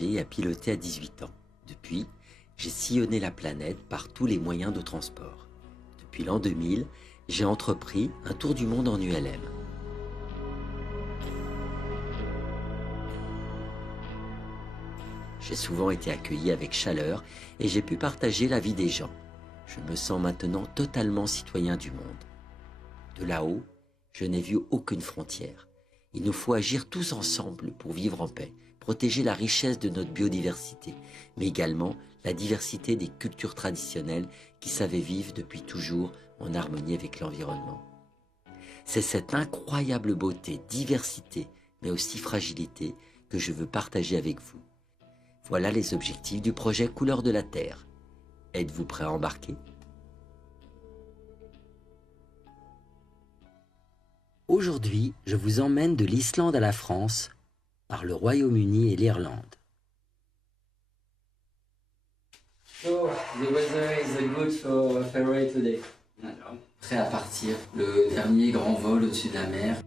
et à piloter à 18 ans. Depuis, j'ai sillonné la planète par tous les moyens de transport. Depuis l'an 2000, j'ai entrepris un tour du monde en ULM. J'ai souvent été accueilli avec chaleur et j'ai pu partager la vie des gens. Je me sens maintenant totalement citoyen du monde. De là-haut, je n'ai vu aucune frontière. Il nous faut agir tous ensemble pour vivre en paix, protéger la richesse de notre biodiversité, mais également la diversité des cultures traditionnelles qui savaient vivre depuis toujours en harmonie avec l'environnement. C'est cette incroyable beauté, diversité, mais aussi fragilité que je veux partager avec vous. Voilà les objectifs du projet Couleurs de la Terre. Êtes-vous prêt à embarquer ? Aujourd'hui, je vous emmène de l'Islande à la France, par le Royaume-Uni et l'Irlande. So, the weather is good for Faroe today. Alors, prêt à partir, le dernier grand vol au-dessus de la mer.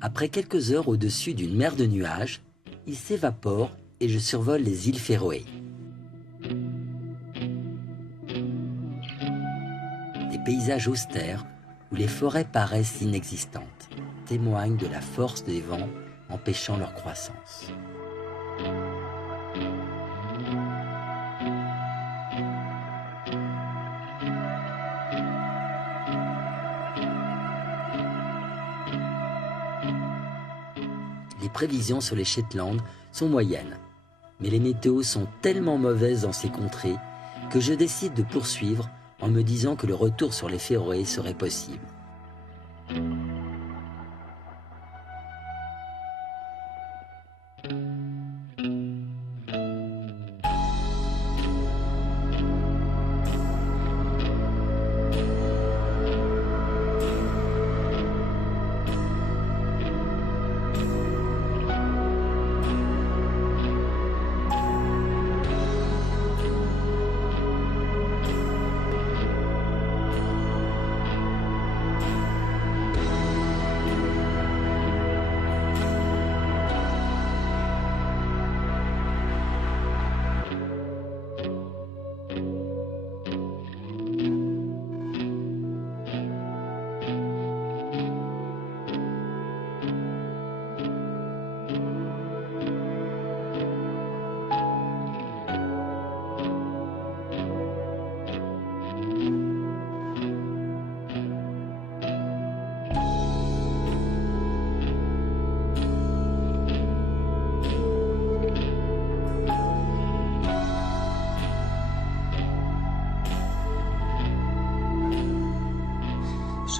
Après quelques heures au-dessus d'une mer de nuages, il s'évapore et je survole les îles Féroé. Des paysages austères où les forêts paraissent inexistantes, témoignent de la force des vents empêchant leur croissance. Les prévisions sur les Shetland sont moyennes, mais les météos sont tellement mauvaises dans ces contrées que je décide de poursuivre en me disant que le retour sur les Féroé serait possible.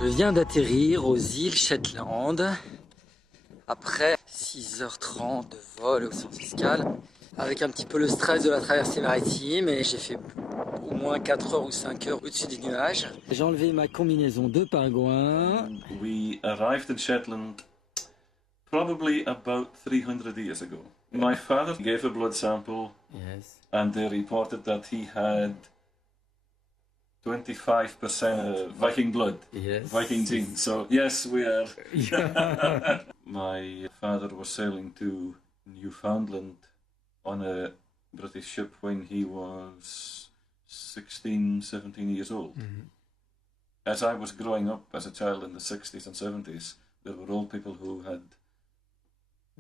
Je viens d'atterrir aux îles Shetland après 6h30 de vol au sens escale, avec un petit peu le stress de la traversée maritime, et j'ai fait au moins 4 heures ou 5 heures au-dessus des nuages. J'ai enlevé ma combinaison de pingouin. We arrived in Shetland probably about 300 years ago. My father gave a blood sample, Yes. and they reported that he had 25% Viking blood, Yes. Viking genes. So yes, we are. My father was sailing to Newfoundland on a British ship when he was 16, 17 years old. Mhm. As I was growing up as a child in the 60s and 70s, there were old people who had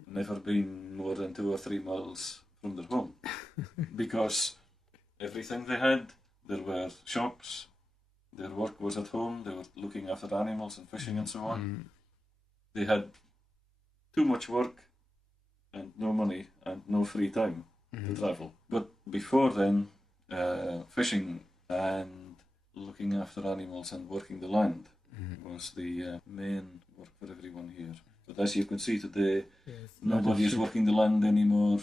never been more than 2 or 3 miles from their home because everything they had, there were shops, their work was at home, they were looking after animals and fishing and so on. Mm. They had too much work and no money and no free time to travel. But before then, fishing and looking after animals and working the land was the main work for everyone here. But as you can see today, Yes. nobody is working the land anymore,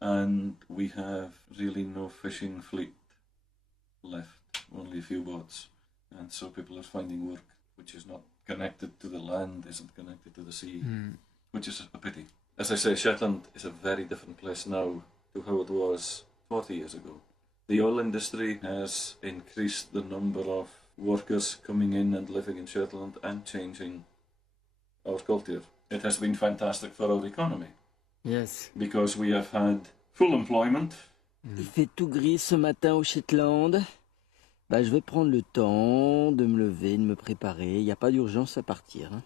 and we have really no fishing fleet left, only a few boats. And so people are finding work which is not connected to the land, isn't connected to the sea, which is a pity. As I say, Shetland is a very different place now to how it was 40 years ago. The oil industry has increased the number of workers coming in and living in Shetland and changing our culture. It has been fantastic for our economy Yes. because we have had full employment. Il fait tout gris ce matin au Shetland. Bah, je vais prendre le temps de me lever, de me préparer. Il n'y a pas d'urgence à partir. Hein.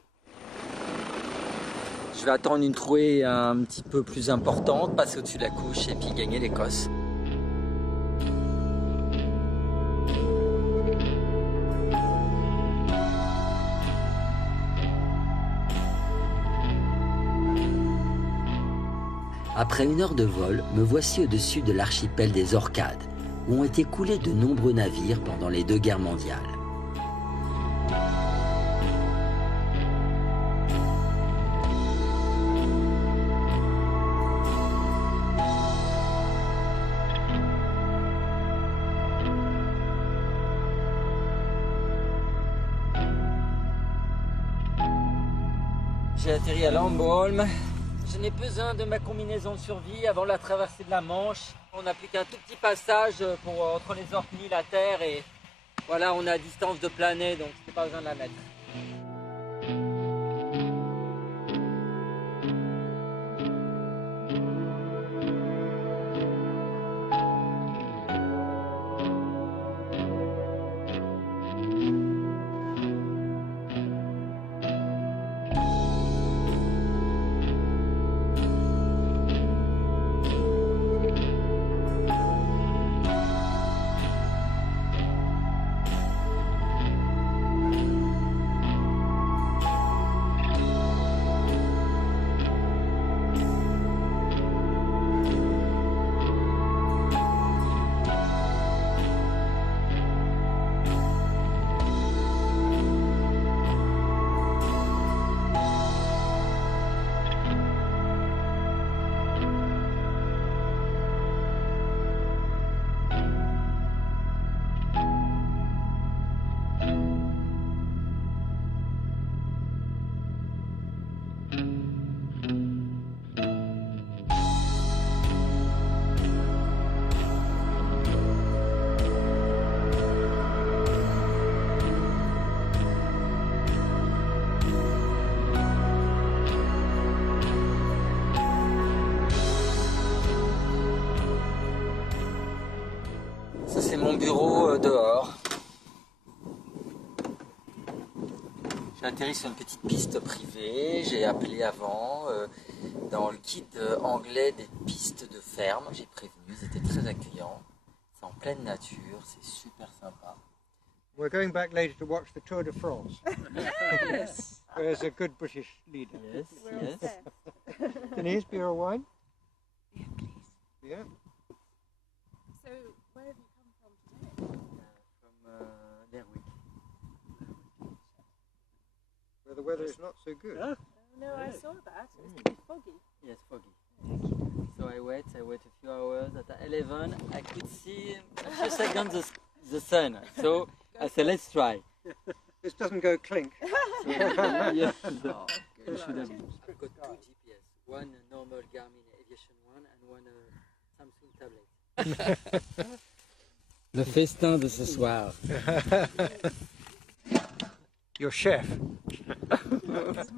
Je vais attendre une trouée un petit peu plus importante, passer au-dessus de la couche et puis gagner l'Écosse. Après 1 heure de vol, me voici au-dessus de l'archipel des Orcades, où ont été coulés de nombreux navires pendant les 2 guerres mondiales. J'ai atterri à Lambholm. Je n'ai besoin de ma combinaison de survie avant la traversée de la Manche. On n'a plus qu'un tout petit passage entre les Orkneys, la Terre, et voilà, on est à distance de planer, donc je n'ai pas besoin de la mettre. C'est mon bureau dehors. J'ai atterri sur une petite piste privée, j'ai appelé avant. Dans le guide anglais des pistes de ferme, j'ai prévenu, ils étaient très accueillants. C'est en pleine nature, c'est super sympa. We're going back later to watch the Tour de France. Yes. There's a good British leader. Yes, yes. Denise, beer or wine? Yeah, please. Yeah. So, where have you come from today? From Lerwick. Where the weather is not so good. Oh, no, I saw that. It was a bit foggy. Yes, foggy. So I wait a few hours. At 11, I could see a few seconds the sun. So I said, let's try. This doesn't go clink. Yes. Oh, We should have got 2 GPS. One normal Garmin Aviation One and one Samsung tablet. Le festin de ce soir. Your chef.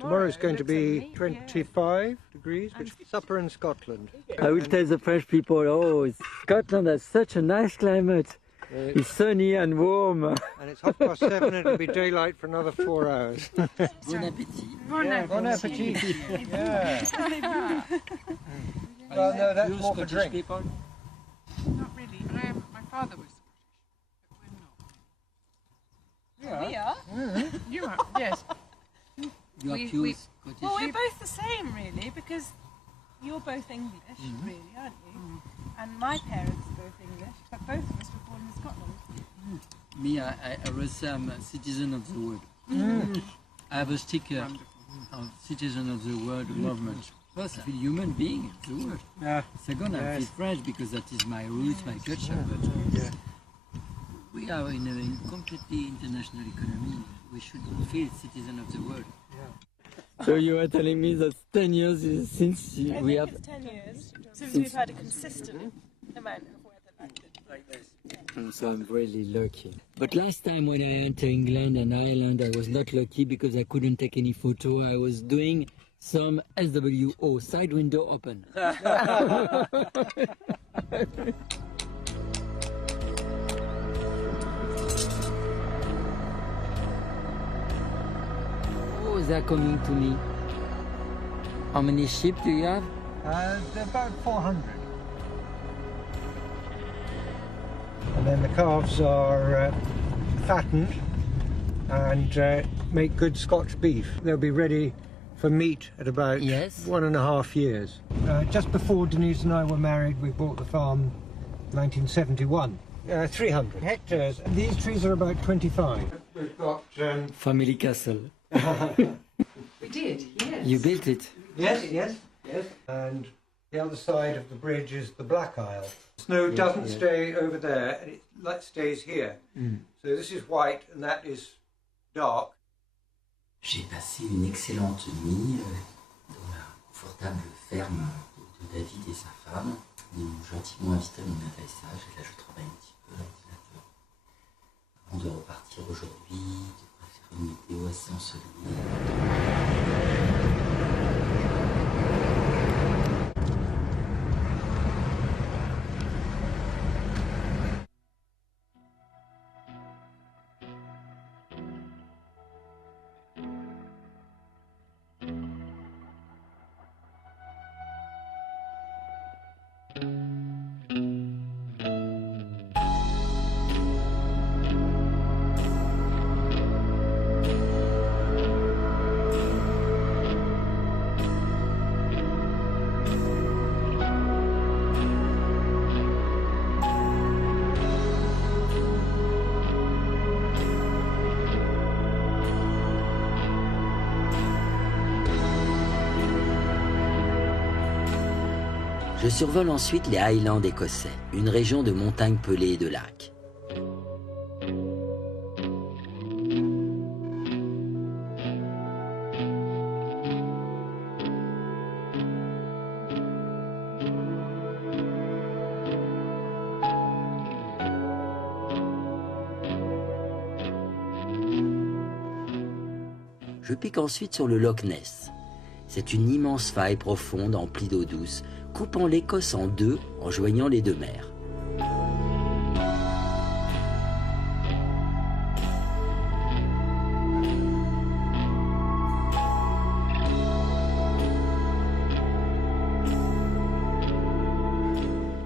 Tomorrow is going to be 25 degrees, which is supper in Scotland. I will tell the French people, oh, Scotland has such a nice climate. It's sunny and warm. And it's 7:30 and it'll be daylight for another 4 hours. Bon appétit. Bon appetit. Yeah. Well, no, that's more for drink. People. Not really. My father was Scottish, but we're not. Yeah. We are? You are, yes. You are We- pure we- Scottish. Well, we're both the same, really, because you're both English, really, aren't you? And my parents are both English, but both of us were born in Scotland. Me, I will say I'm a citizen of the world. I have a sticker of citizen of the world movement. First, I feel human being of the world. Yeah. Second, I Yes. feel French because that is my roots, my culture. But Yeah. we are in a completely international economy. We should feel citizen of the world. So you are telling me that 10 years since I we think have... it's 10 years since we've had a consistent amount of weather like this. like this. And so I'm really lucky. But last time when I entered England and Ireland, I was not lucky because I couldn't take any photo. I was doing some SWO, side window open. Oh, they're coming to me. How many sheep do you have? About 400. And then the calves are fattened and make good Scotch beef. They'll be ready for meat at about Yes. 1.5 years. Just before Denise and I were married, we bought the farm 1971. 300 hectares. These trees are about 25. We've got... Family castle. We did, yes. You built it? Yes. And the other side of the bridge is the Black Isle. Snow doesn't stay over there, and it stays here. So this is white and that is dark. J'ai passé une excellente nuit dans la confortable ferme de David et sa femme. Ils m'ont gentiment invité à mon atterrissage et là je travaille un petit peu à l'ordinateur. Avant de repartir aujourd'hui, de faire une météo assez ensoleillée. Je survole ensuite les Highlands écossais, une région de montagnes pelées et de lacs. Je pique ensuite sur le Loch Ness. C'est une immense faille profonde emplie d'eau douce, coupant l'Écosse en deux en joignant les deux mers.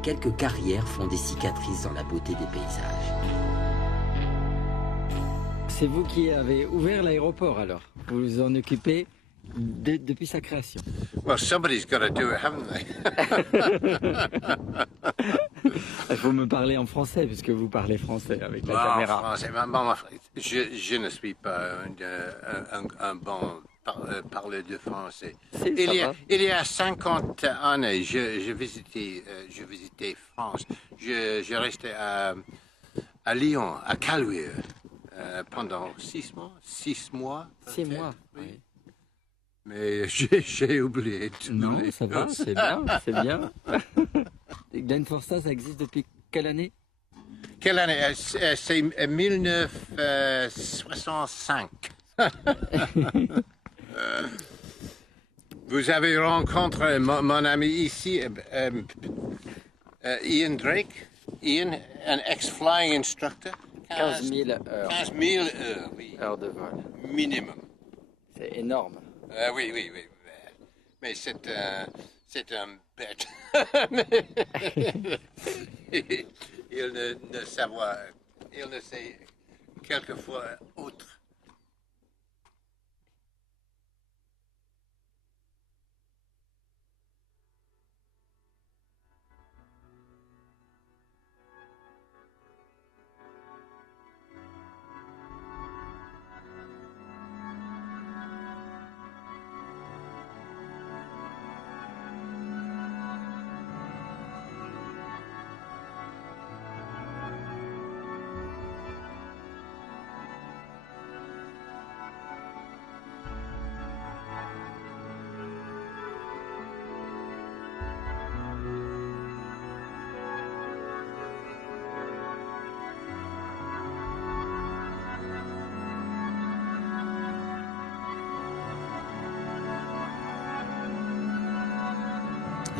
Quelques carrières font des cicatrices dans la beauté des paysages. C'est vous qui avez ouvert l'aéroport alors. Vous vous en occupez depuis sa création. Well, somebody's got to do it, haven't they? Il faut me parler en français puisque vous parlez français avec la caméra. Français, je ne suis pas un bon parleur de français. Il y a 50 années, je visitais France. Je restais à Lyon, à Caluire, pendant 6 mois. 6 mois. 6 mois, oui. Mais j'ai oublié. Non, ça va, c'est bien, c'est bien. Glenforsa, ça existe depuis quelle année? Quelle année? C'est 1965. Vous avez rencontré mon ami ici, Ian Drake. Ian, un ex-flying instructor. 15 000 heures. 15 000 heures, oui. Heures de vol. Minimum. C'est énorme. Oui. Mais c'est un bête. Il ne sait quelquefois autre.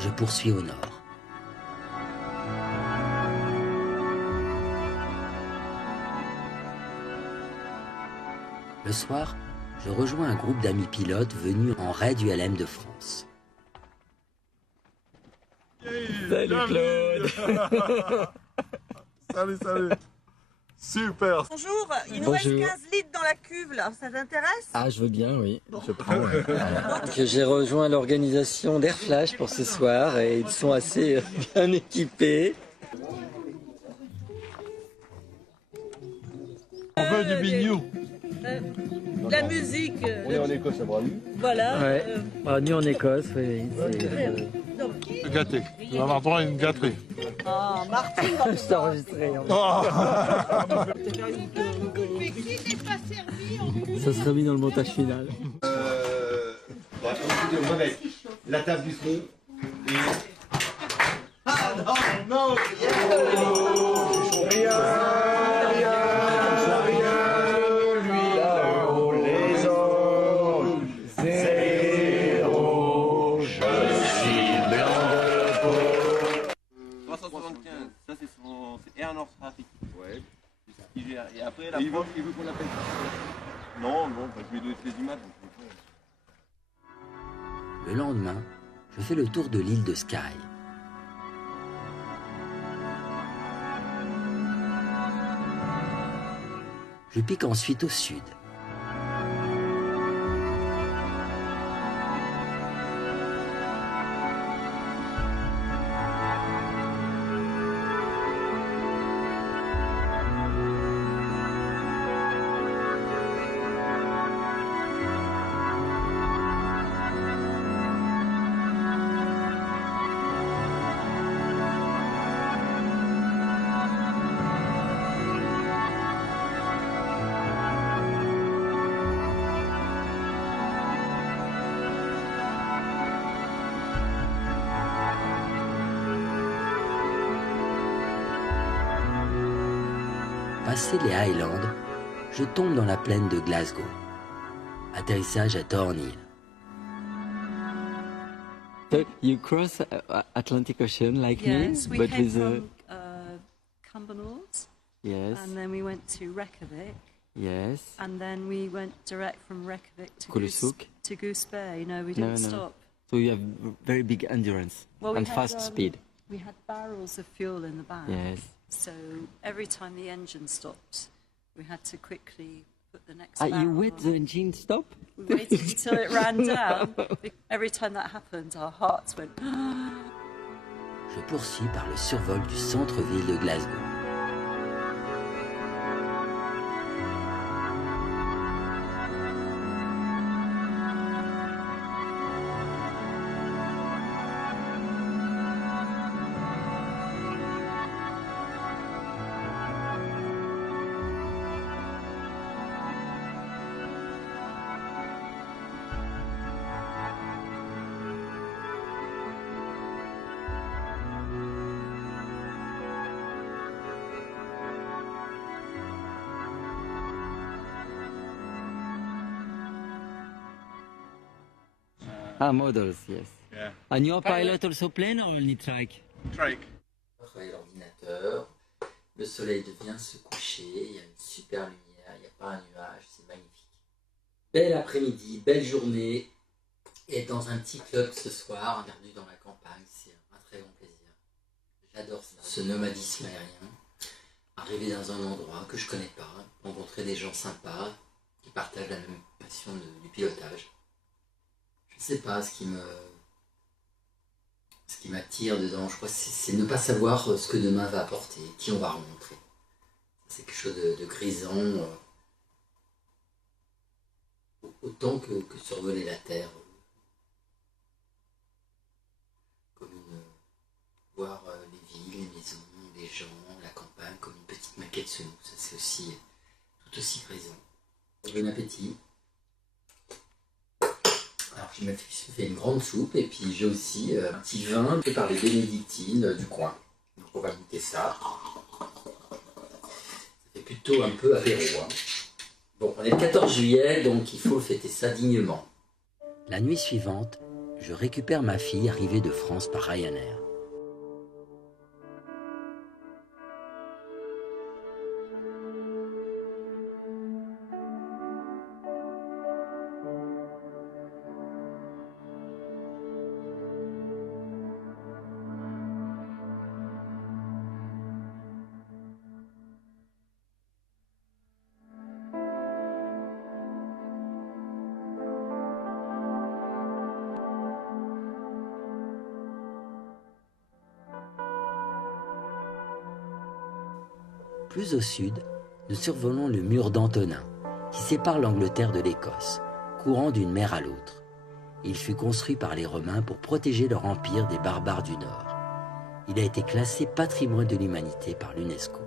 je poursuis au nord. Le soir, je rejoins un groupe d'amis pilotes venus en raid ULM de France. Salut Claude. Salut, salut. Super. Bonjour, il nous reste 15 litres dans la cuve là, ça t'intéresse? Ah, je veux bien, oui. Je prends. J'ai rejoint l'organisation d'Air Flash pour ce soir et ils sont assez bien équipés. On veut du bignou. La musique. On est en Écosse à Bramley. Voilà. Ouais. Nous en Écosse, oui. Gâté. Tu vas avoir droit à une gâterie. Ah, Martine va C'est enregistré. Ça sera mis dans le montage final. On va mettre la table du fond et... Ah non, non, et après, il veut qu'on l'appelle. Non, je vais donner toutes les images. Le lendemain, je fais le tour de l'île de Skye. Je pique ensuite au sud. Passé les Highlands, je tombe dans la plaine de Glasgow. Atterrissage à Thornhill. So you cross Atlantic Ocean like Yes, me, we but came with from Cumbernauld, yes, and then we went to Reykjavik, yes. and then we went direct from Reykjavik to Kulusuk? to Goose Bay. No, we didn't stop. So you have very big endurance Well, we and had, fast speed. We had barrels of fuel in the back. Yes. So every time the engine stopped, we had to quickly put the next You barrel wait on. the engine stop? We waited until it ran down. Every time that happened, our hearts went. Je poursuis par le survol du centre-ville de Glasgow. Ah, models, yes. Yeah. And your pilot also plane or only trike? Trike. Travailler l'ordinateur, le soleil vient se coucher, il y a une super lumière, il n'y a pas un nuage, c'est magnifique. Bel après-midi, belle journée, et dans un petit club ce soir, perdu dans la campagne, c'est un très grand plaisir. J'adore ce nomadisme aérien, arriver dans un endroit que je ne connais pas, rencontrer des gens sympas qui partagent la même passion du pilotage. Je ne sais pas ce qui m'attire dedans, je crois que c'est ne pas savoir ce que demain va apporter, qui on va rencontrer. C'est quelque chose de grisant, autant que survoler la Terre. Voir les villes, les maisons, les gens, la campagne, comme une petite maquette sous nous. Ça, c'est aussi tout aussi présent. Bon appétit. Alors, je me fais une grande soupe et puis j'ai aussi un petit vin fait par les bénédictines du coin. Donc, on va goûter ça. C'est plutôt un peu apéro. Hein. Bon, on est le 14 juillet, donc il faut fêter ça dignement. La nuit suivante, je récupère ma fille arrivée de France par Ryanair. Plus au sud, nous survolons le mur d'Antonin, qui sépare l'Angleterre de l'Écosse, courant d'une mer à l'autre. Il fut construit par les Romains pour protéger leur empire des barbares du Nord. Il a été classé patrimoine de l'humanité par l'UNESCO.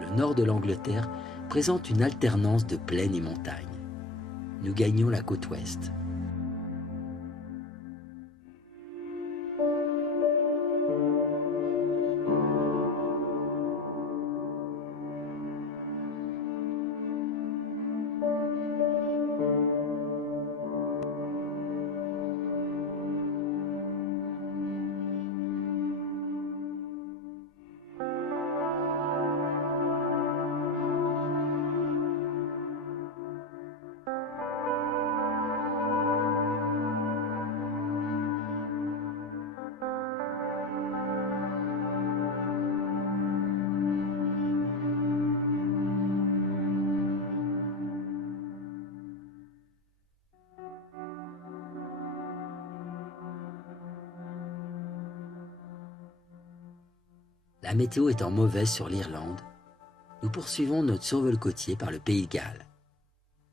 Le nord de l'Angleterre présente une alternance de plaines et montagnes. Nous gagnons la côte ouest. La météo étant mauvaise sur l'Irlande, nous poursuivons notre survol côtier par le Pays de Galles.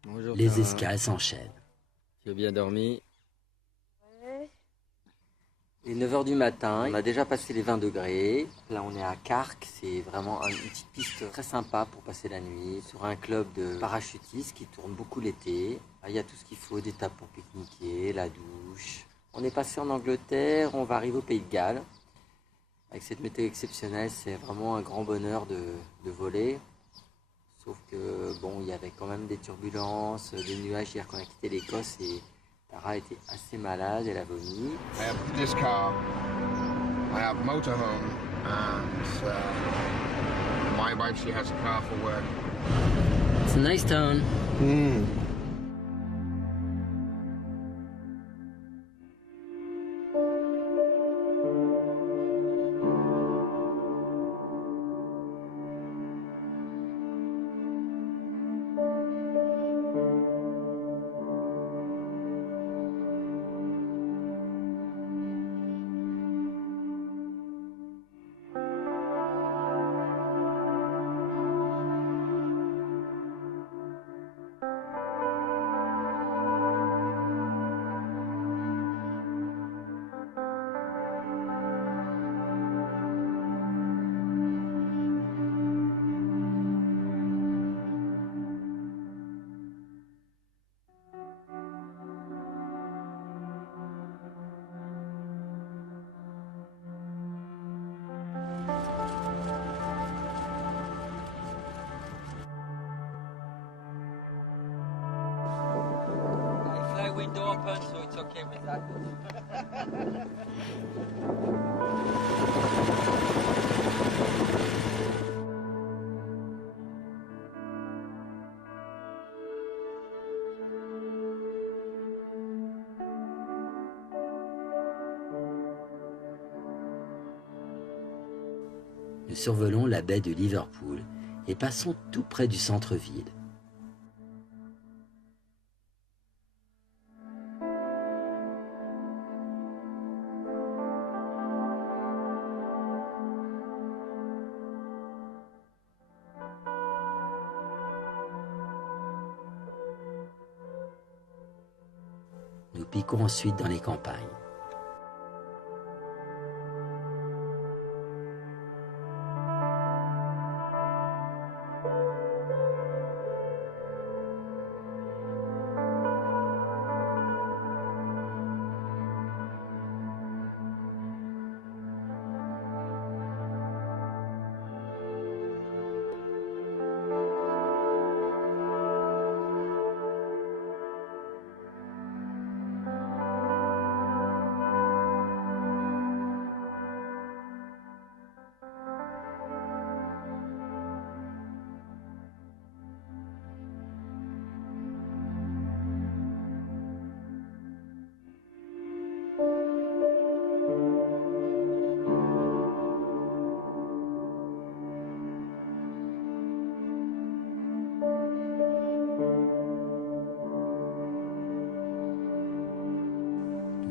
Bonjour, Les Clara. escales s'enchaînent. Tu as bien dormi? Il est 9 h du matin, on a déjà passé les 20 degrés. Là on est à Carc, c'est vraiment une petite piste très sympa pour passer la nuit. Sur un club de parachutistes qui tourne beaucoup l'été. Il y a tout ce qu'il faut, des tables pour pique-niquer, la douche. On est passé en Angleterre, on va arriver au Pays de Galles. Avec cette météo exceptionnelle, c'est vraiment un grand bonheur de voler. Sauf que bon, il y avait quand même des turbulences, des nuages hier qu'on a quitté l'Écosse et Tara était assez malade, elle a vomi. I have this car, I have motorhome, and my wife, she has a car for work. It's a nice town. Window open, so it's okay with that. Nous survolons la baie de Liverpool et passons tout près du centre-ville. Nous piquons ensuite dans les campagnes.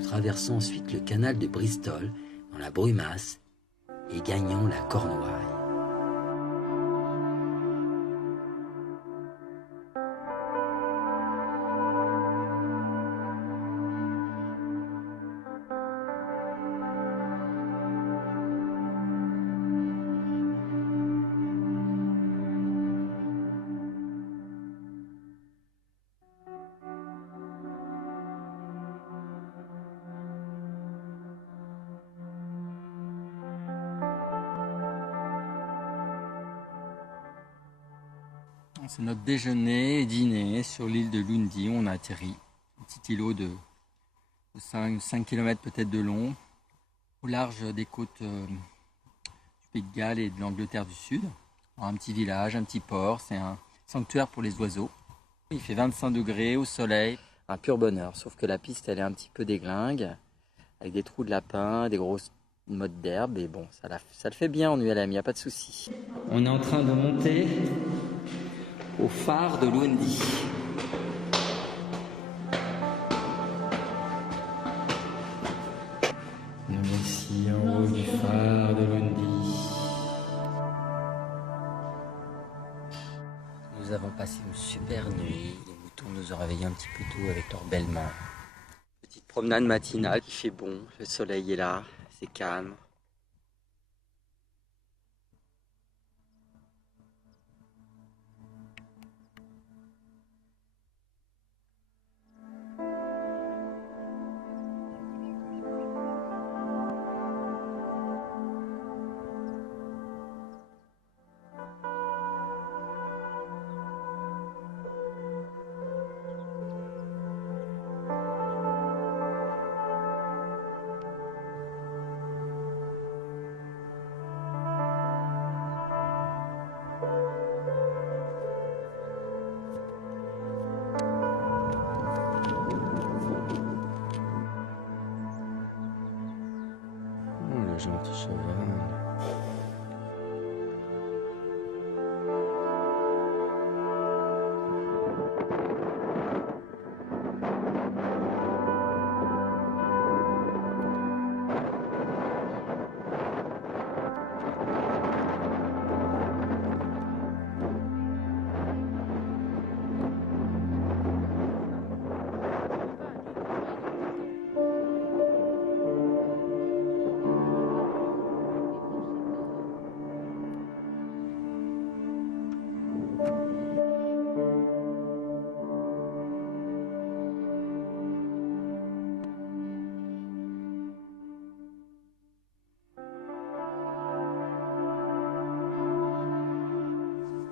Nous traversons ensuite le canal de Bristol dans la brumasse et gagnons la Cornouaille. C'est notre déjeuner et dîner sur l'île de Lundy. On a atterri. Un petit îlot de 5 km peut-être de long, au large des côtes du Pays de Galles et de l'Angleterre du Sud. Alors, un petit village, un petit port, c'est un sanctuaire pour les oiseaux. Il fait 25 degrés au soleil, un pur bonheur. Sauf que la piste, elle est un petit peu déglingue, avec des trous de lapin, des grosses mottes d'herbe. Et bon, ça le fait bien en ULM, il n'y a pas de souci. On est en train de monter au phare de Lundy. Nous voici en haut du phare de Lundy. Nous avons passé une super nuit. Les moutons nous ont réveillés un petit peu tôt avec leurs belles mains. Petite promenade matinale, il fait bon, le soleil est là, c'est calme. Le gentil cheval.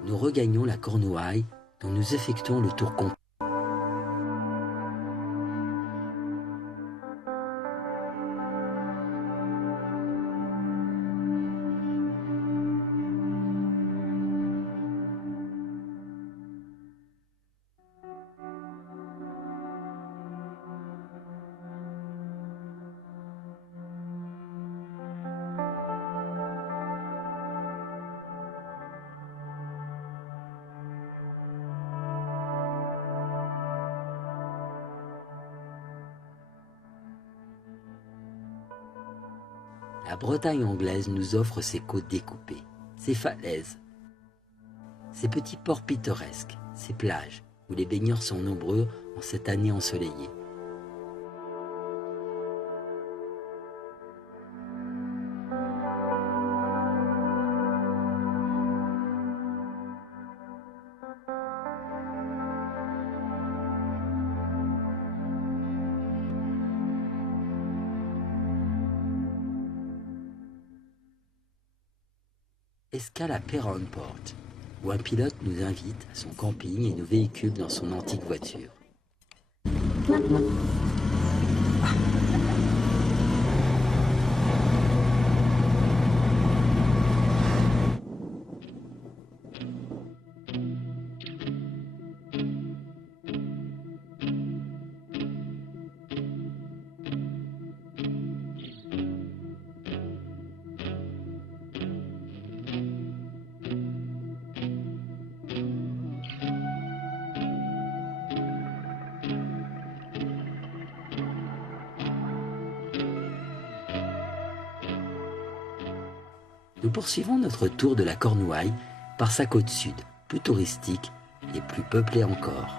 Nous regagnons la Cornouaille, dont nous effectuons le tour complet. La Bretagne anglaise nous offre ses côtes découpées, ses falaises, ses petits ports pittoresques, ses plages, où les baigneurs sont nombreux en cette année ensoleillée. Escale à Perranport, où un pilote nous invite à son camping et nous véhicule dans son antique voiture. Nous poursuivons notre tour de la Cornouaille par sa côte sud, plus touristique et plus peuplée encore.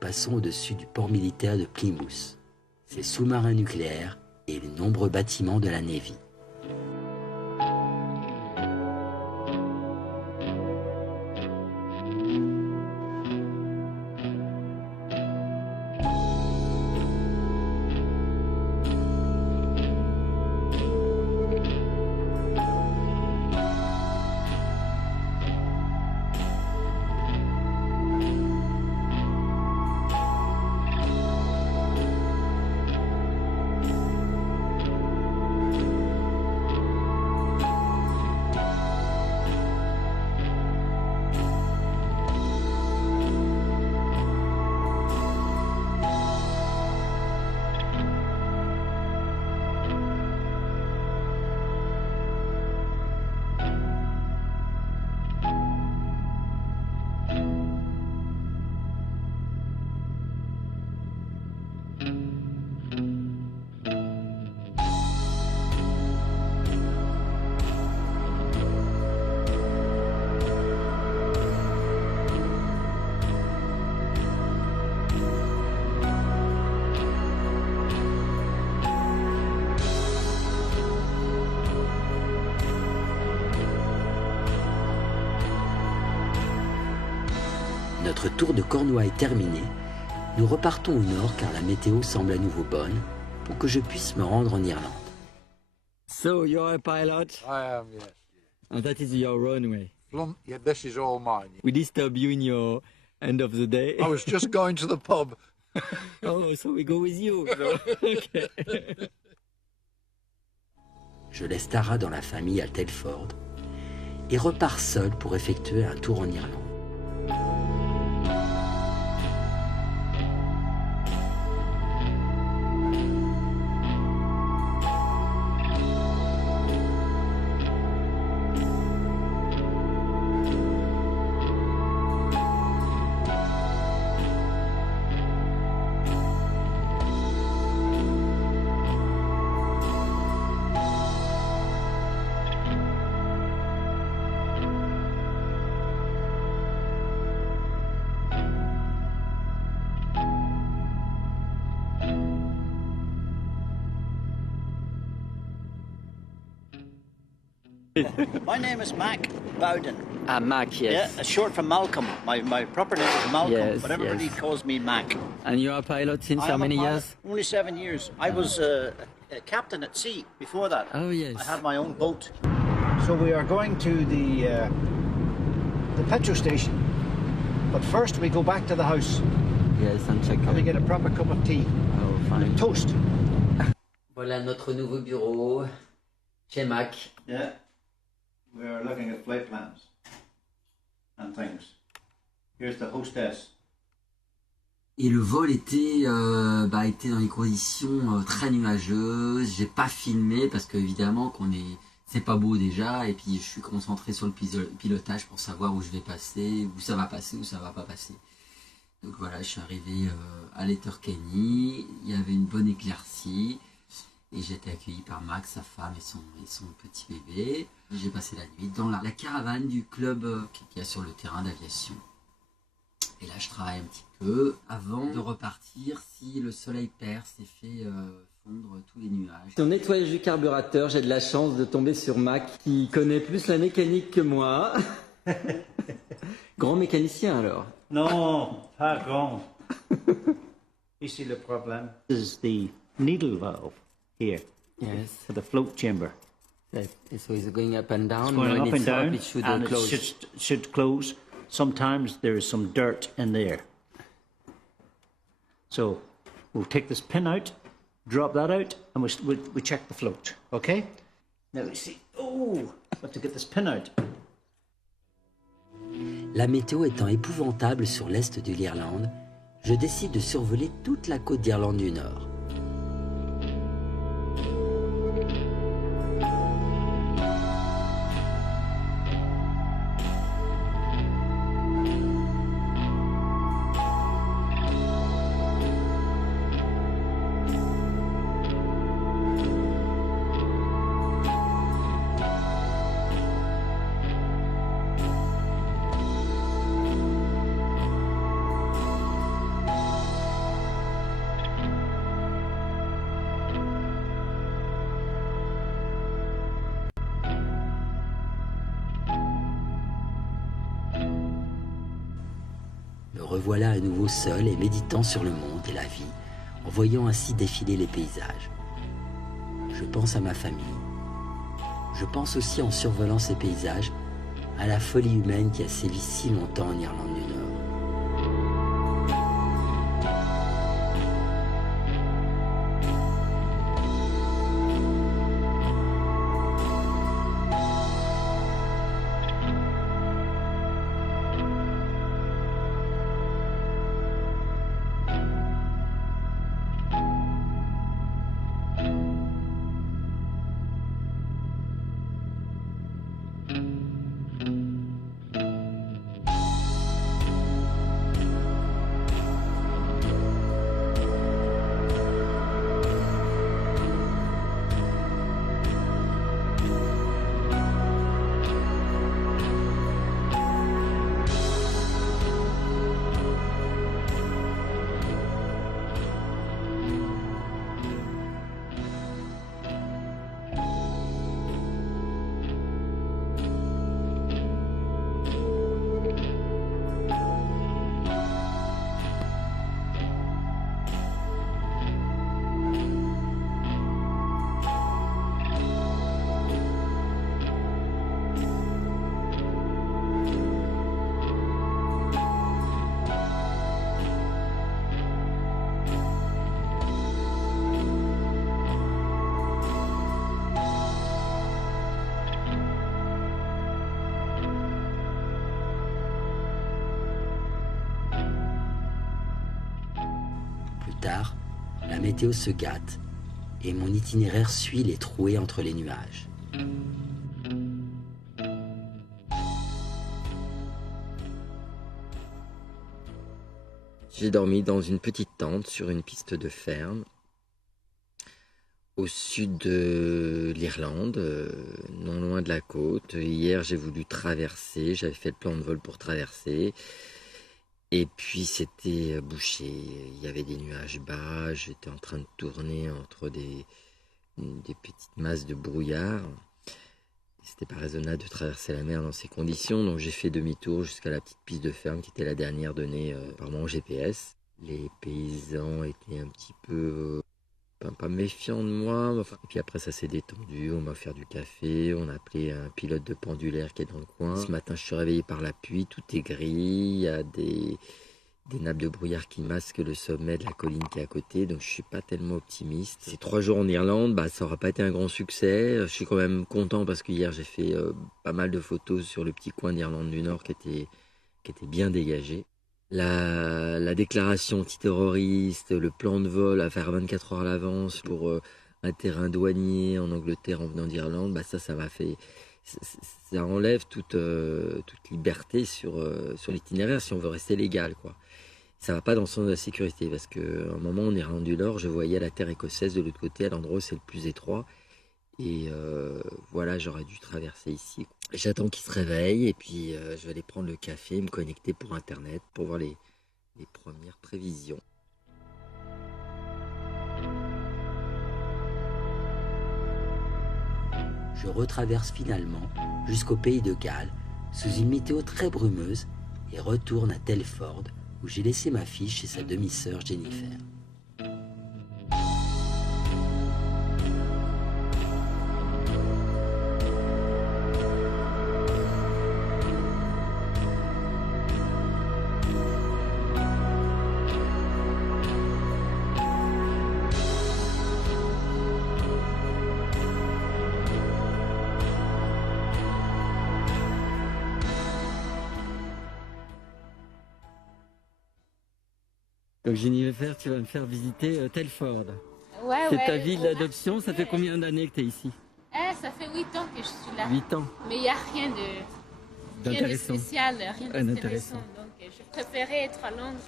Passons au-dessus du port militaire de Plymouth, ses sous-marins nucléaires et les nombreux bâtiments de la Navy. Notre tour de Cornouailles terminé, nous repartons au nord car la météo semble à nouveau bonne pour que je puisse me rendre en Irlande. So you're a pilot? I am, yes. And that is your runway? Yeah, this is all mine. We disturb you in your end of the day? I was just going to the pub. Oh, so we go with you. Okay. Je laisse Tara dans la famille à Telford et repars seul pour effectuer un tour en Irlande. My name is Mac Bowden. Mac, yes. Yeah, short for Malcolm. My proper name is Malcolm, Yes, but everybody yes. calls me Mac. And you are a pilot since I how am a many pilot, years? Only 7 years. I was a captain at sea before that. Oh, yes. I had my own boat. So we are going to the petrol station. But first we go back to the house. Yes, and check. And we get a proper cup of tea. Oh, fine. Toast. Voilà notre nouveau bureau chez Mac. Yeah. We are looking at flight plans and things. Here's the hostess. Et le vol était dans des conditions très nuageuses. J'ai pas filmé parce que évidemment c'est pas beau déjà, et puis je suis concentré sur le pilotage pour savoir où je vais passer, où ça va passer, où ça va pas passer. Donc voilà, je suis arrivé à Letterkenny, il y avait une bonne éclaircie et j'ai été accueilli par Max, sa femme et son petit bébé. J'ai passé la nuit dans la caravane du club qui est sur le terrain d'aviation. Et là je travaille un petit peu avant de repartir si le soleil perce et fait fondre tous les nuages. Sur le nettoyage du carburateur, j'ai de la chance de tomber sur Mac qui connaît plus la mécanique que moi. Grand mécanicien alors. Non, pas grand. Ici le problème. This is the needle valve here. Yes. For the float chamber. So it's going up and down. It's going when up and it's down, up, it should and close. it should close. Sometimes there is some dirt in there. So we'll take this pin out, drop that out, and we check the float. Okay? Now we see. Oh, we have to get this pin out. La météo étant épouvantable sur l'est de l'Irlande, je décide de survoler toute la côte d'Irlande du Nord. Me revoilà à nouveau seul et méditant sur le monde et la vie, en voyant ainsi défiler les paysages. Je pense à ma famille. Je pense aussi, en survolant ces paysages, à la folie humaine qui a sévi si longtemps en Irlande du Nord. Tard, la météo se gâte et mon itinéraire suit les trouées entre les nuages. J'ai dormi dans une petite tente sur une piste de ferme au sud de l'Irlande, non loin de la côte. Hier, j'ai voulu traverser, j'avais fait le plan de vol pour traverser. Et puis c'était bouché, il y avait des nuages bas, j'étais en train de tourner entre des petites masses de brouillard. C'était pas raisonnable de traverser la mer dans ces conditions, donc j'ai fait demi-tour jusqu'à la petite piste de ferme qui était la dernière donnée par mon GPS. Les paysans étaient un petit peu pas méfiants de moi, enfin, et puis après ça s'est détendu, on m'a offert du café, on a appelé un pilote de pendulaire qui est dans le coin. Ce matin je suis réveillé par la pluie, tout est gris, il y a des nappes de brouillard qui masquent le sommet de la colline qui est à côté, donc je suis pas tellement optimiste. Ces 3 jours en Irlande, ça aura pas été un grand succès, je suis quand même content parce que hier j'ai fait pas mal de photos sur le petit coin d'Irlande du Nord qui était bien dégagé. La déclaration antiterroriste, le plan de vol à faire 24 heures à l'avance pour un terrain douanier en Angleterre en venant d'Irlande, ça m'a fait... Ça enlève toute liberté sur l'itinéraire si on veut rester légal, quoi. Ça va pas dans le sens de la sécurité parce qu'à un moment en Irlande du Nord, je voyais la terre écossaise de l'autre côté, à l'endroit où c'est le plus étroit. Et voilà, j'aurais dû traverser ici. J'attends qu'il se réveille et puis je vais aller prendre le café, me connecter pour Internet pour voir les premières prévisions. je retraverse finalement jusqu'au pays de Galles, sous une météo très brumeuse, et retourne à Telford, où j'ai laissé ma fille chez sa demi-sœur Jennifer. Donc Jennifer, tu vas me faire visiter Telford. Ouais, C'est ouais, ta ville on a- d'adoption, ça fait combien d'années que tu es ici? Ça fait 8 ans que je suis là. 8 ans. Mais il n'y a rien de D'intéressant. spécial, rien Rien d'intéressant. d'intéressant. Donc je préférais être à Londres.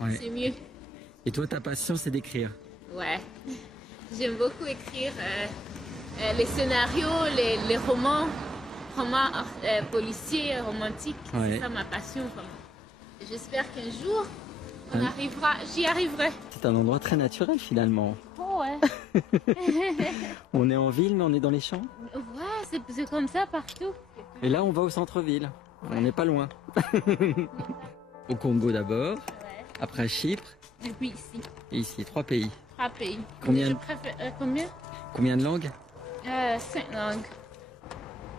Ouais. C'est mieux. Et toi, ta passion, c'est d'écrire. Ouais. J'aime beaucoup écrire les scénarios, les romans policiers, romantiques. Ouais. C'est ça ma passion. Vraiment. Et j'espère qu'un jour, Hein? j'y arriverai. C'est un endroit très naturel finalement. Oh ouais. On est en ville, mais on est dans les champs. Ouais, c'est comme ça partout. Et là, on va au centre-ville. On n'est pas loin. Au Congo d'abord, après à Chypre, Et puis ici, et ici, 3 pays. 3 pays. Combien- Je préfère, combien Combien de langues? 5 langues.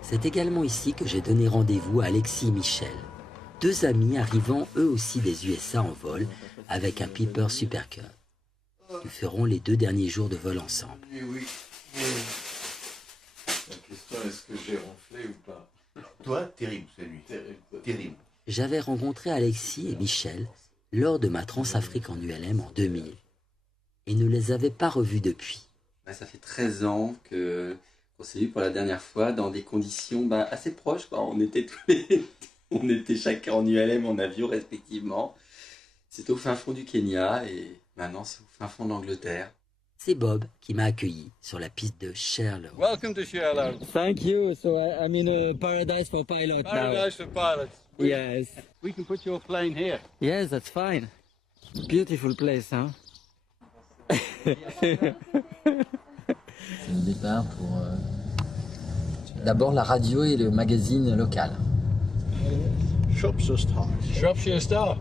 C'est également ici que j'ai donné rendez-vous à Alexis et Michel, deux amis arrivant eux aussi des USA en vol avec un Piper Super Cub. Nous ferons les 2 derniers jours de vol ensemble. Oui, oui. La question, est-ce que j'ai ronflé ou pas? Toi, terrible cette nuit. Terrible. J'avais rencontré Alexis et Michel lors de ma Transafrique en ULM en 2000 et ne les avais pas revus depuis. Ça fait 13 ans qu'on s'est vus pour la dernière fois dans des conditions assez proches, quoi. On était on était chacun en ULM, en avion respectivement. C'était au fin fond du Kenya et maintenant c'est au fin fond de l'Angleterre. C'est Bob qui m'a accueilli sur la piste de Sherlock. Welcome to Sherlock. Thank you. So I'm in a paradise for pilot Paradise for pilots. now. Yes. We can put your plane here. Yes, that's fine. Beautiful place, hein? C'est le départ pour d'abord la radio et le magazine local. Shropshire Star. Shropshire Star.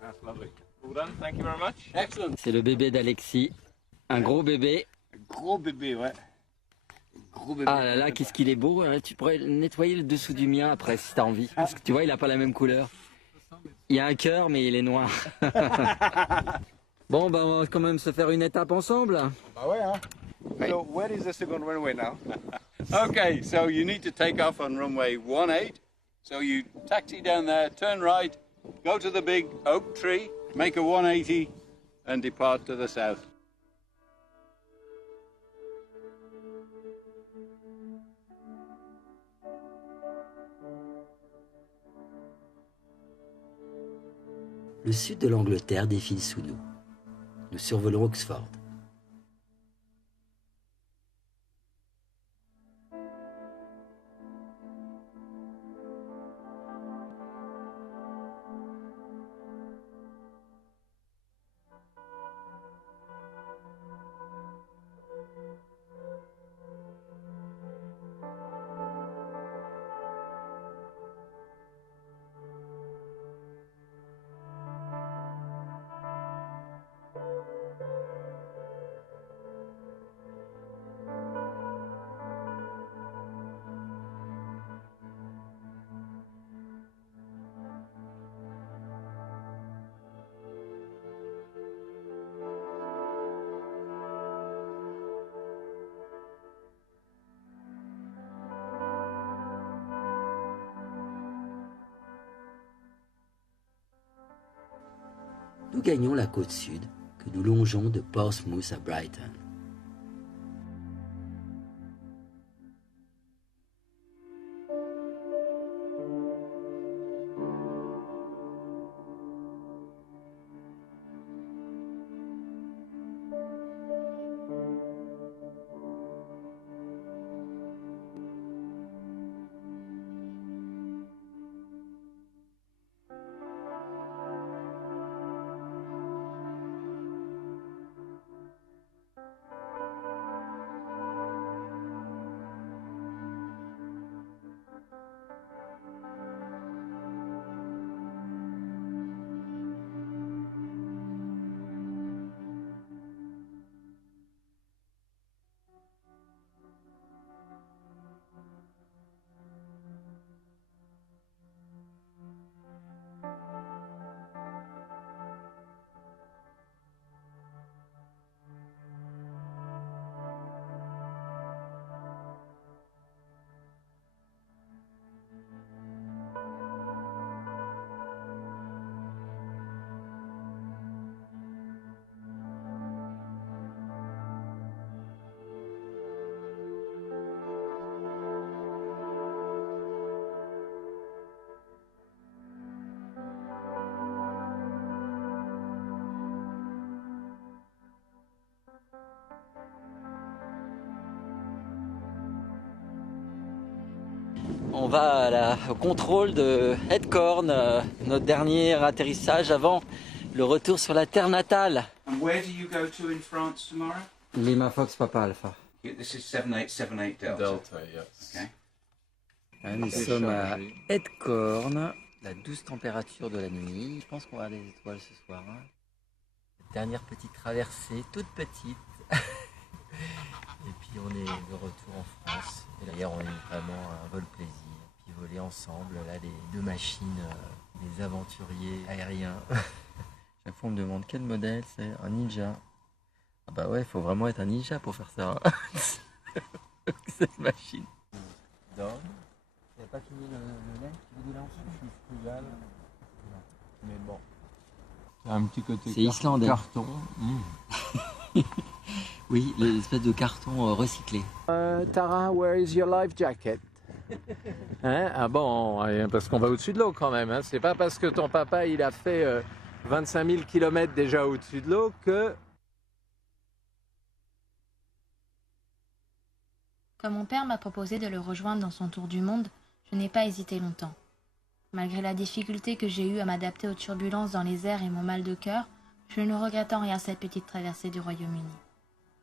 That's lovely. Well done. Thank you very much. Excellent. C'est le bébé d'Alexis. Un gros bébé. Gros bébé, ouais. Gros bébé. Ah là là, qu'est-ce qu'il est beau. Tu pourrais nettoyer le dessous du mien après si t'as envie. Parce que tu vois, il a pas la même couleur. Il y a un cœur, mais il est noir. Bon, bah, on va quand même se faire une étape ensemble. Bah ouais, hein. So where is the second runway now? Okay, so you need to take off on runway 18. So you taxi down there, turn right, go to the big oak tree, make a 180 and depart to the south. Le sud de l'Angleterre défile sous nous. Nous survolons Oxford. Nous gagnons la côte sud que nous longeons de Portsmouth à Brighton. On va au contrôle de Headcorn, notre dernier atterrissage avant le retour sur la terre natale. And where do you go to in France tomorrow? Lima Fox Papa Alpha. This is 7878 Delta. Delta, yes. Okay. Nous sommes à Headcorn, la douce température de la nuit. Je pense qu'on va avoir des étoiles ce soir. Hein. Dernière petite traversée, toute petite. Et puis on est de retour en France. Et d'ailleurs on a eu vraiment un vol plaisir. Puis voler ensemble, là les deux machines, les aventuriers aériens. Chaque fois on me demande quel modèle c'est, un Ninja. Ah bah ouais, il faut vraiment être un ninja pour faire ça. Cette machine. Don, tu n'as pas fini le lait? Tu veux du lait ensuite? Je suis frugal. Mais bon. Un petit côté c'est islandais. Carton. Oui, l'espèce de carton recyclé. Tara, where is your life jacket? Hein? Ah bon, parce qu'on va au-dessus de l'eau quand même. Hein? C'est pas parce que ton papa il a fait 25 000 km déjà au-dessus de l'eau que... Quand mon père m'a proposé de le rejoindre dans son tour du monde, je n'ai pas hésité longtemps. Malgré la difficulté que j'ai eue à m'adapter aux turbulences dans les airs et mon mal de cœur, je ne regrette en rien cette petite traversée du Royaume-Uni.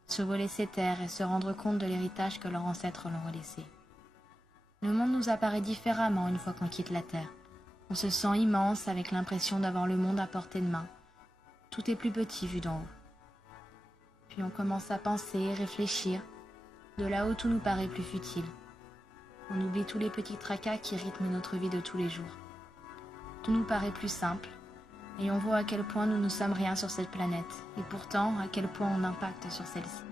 Survoler ces terres et se rendre compte de l'héritage que leurs ancêtres leur ont laissé. Le monde nous apparaît différemment une fois qu'on quitte la Terre. On se sent immense avec l'impression d'avoir le monde à portée de main. Tout est plus petit vu d'en haut. Puis on commence à penser, réfléchir. De là-haut, tout nous paraît plus futile. On oublie tous les petits tracas qui rythment notre vie de tous les jours. Tout nous paraît plus simple, et on voit à quel point nous ne sommes rien sur cette planète, et pourtant à quel point on impacte sur celle-ci.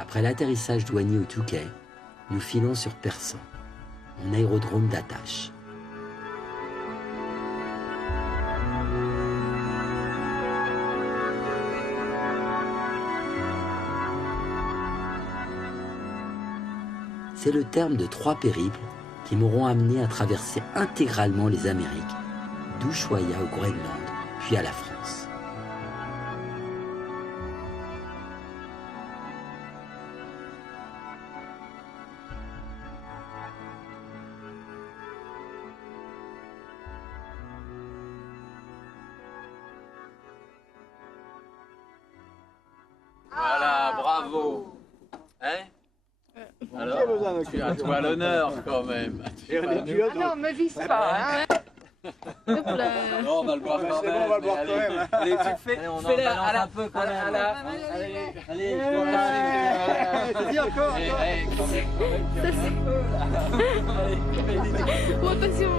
Après l'atterrissage douanier au Touquet, nous filons sur Persan, mon aérodrome d'attache. C'est le terme de 3 périples qui m'auront amené à traverser intégralement les Amériques, d'Ushuaïa au Groenland, puis à la France. Voilà, bravo. Hein? Alors, tu as toi l'honneur quand même. Ah non, me vise pas, hein. Non, on va le boire quand même. On va le boire quand même. Allez, tu fais, Allez, on en fais-la balance à la, un peu quand à même. la, allez, Vas-y, encore. Ça c'est... Bon, attention.